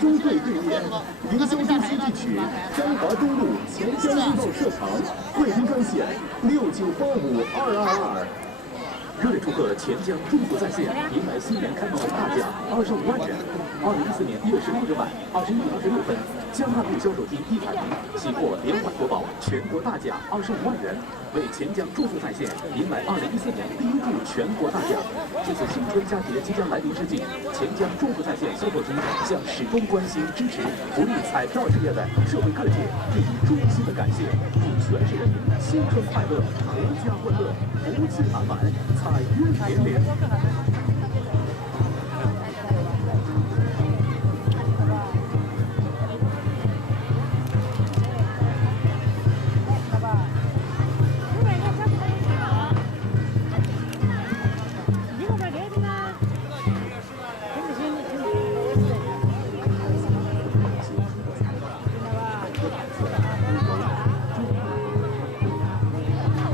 中队对面，营销中心地区江华东路钱江日报社场，贵宾专线69852222。热烈祝贺钱江中国在线迎来新年开幕大奖25万元。2014年1月16日晚21点26分，江汉路销售厅一彩屏喜获连环夺宝全国大奖25万元，为钱江住宿在线迎来2014年第一注全国大奖。这次新春佳节即将来临之际，钱江住宿在线销售厅向始终关心、支持、福利彩票事业的社会各界致以衷心的感谢，祝全市人民新春快乐、阖家欢乐、福气满满、财运连连。